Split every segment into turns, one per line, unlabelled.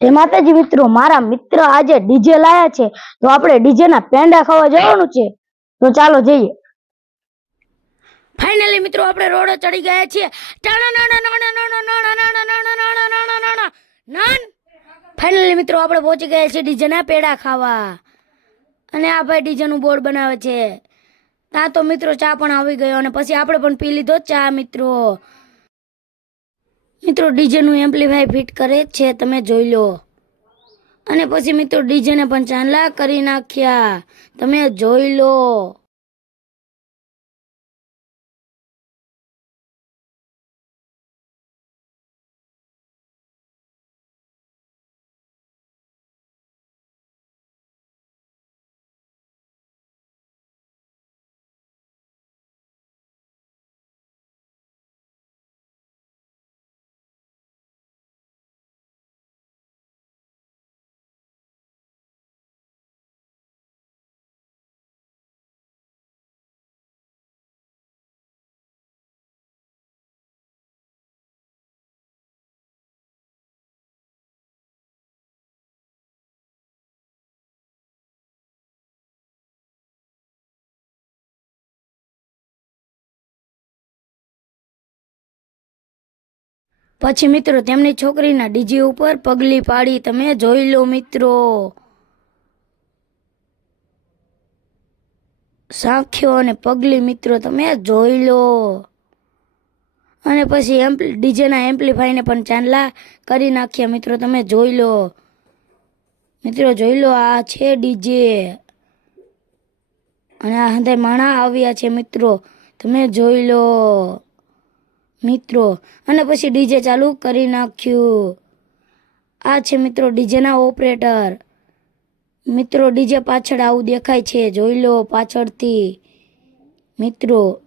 જય માતાજી મિત્રો મારા મિત્ર આજે ડીજે લાયા છે તો આપણે ડીજે ના પેંડા ખાવા જવાનું છે તો ચાલો જઈએ
ફાઇનલી મિત્રો આપણે રોડે ચડી ગયા છીએ ફાઇનલી મિત્રો આપણે પહોંચી ગયા છીએ ડીજેના પેડા ખાવા અને આ ભાઈ ડીજે નું બોર્ડ બનાવે છે ત્યાં તો મિત્રો ચા પણ આવી ગયો અને પછી આપણે પણ પી લીધો ચા મિત્રો મિત્રો ડીજેનું એમ્પ્લીફાય ફિટ કરે છે, તમે જોઈ લો. અને પછી મિત્રો ડીજેને પણ ચાંદલા કરી નાખ્યા. તમે જોઈ લો. પછી મિત્રો, તેમની છોકરીના ડીજે ઉપર પગલી પાડી. તમે જોઈ લો મિત્રો. સાંખ્યો અને પગલી મિત્રો, તમે જોઈ લો. અને પછી એમ્પ, ડીજેના એમ્પ્લીફાઈને પણ ચાંદલા કરી નાખ્યા. મિત્રો, તમે જોઈ લો. મિત્રો, જોઈ લો, આ છે ડીજે. અને આ હંધાય માણા આવ્યા છે, મિત્રો. તમે જોઈ લો. મિત્રો, અને પછી ડીજે ચાલુ કરી નાખ્યું. આ છે મિત્રો ડીજેના ઓપરેટર. મિત્રો, ડીજે પાછળ આવું દેખાય છે, જોઈ લો પાછળથી. મિત્રો,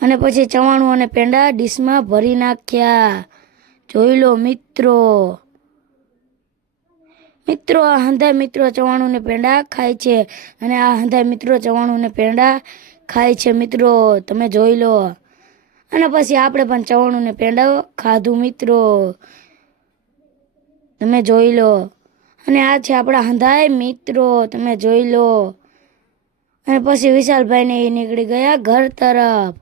અને પછી ચવાણું અને પેંડા ડીશમાં ભરી નાખ્યા. જોઈ લો મિત્રો. મિત્રો, આ હંધાય મિત્રો ચવાણું ને પેંડા ખાય છે, અને આ હંધાય મિત્રો ચવાણું ને પેંડા ખાય છે, મિત્રો. તમે જોઈ લો. અને પછી આપણે પણ ચવાણું ને પેંડા ખાધું મિત્રો? તમે જોઈ લો. અને આ છે આપણા હંધાય મિત્રો, તમે જોઈ લો. અને પછી વિશાલભાઈને એ નીકળી ગયા ઘર તરફ.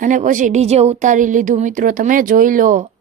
અને પછી ડીજે ઉતારી લીધું મિત્રો, તમે જોઈ લો.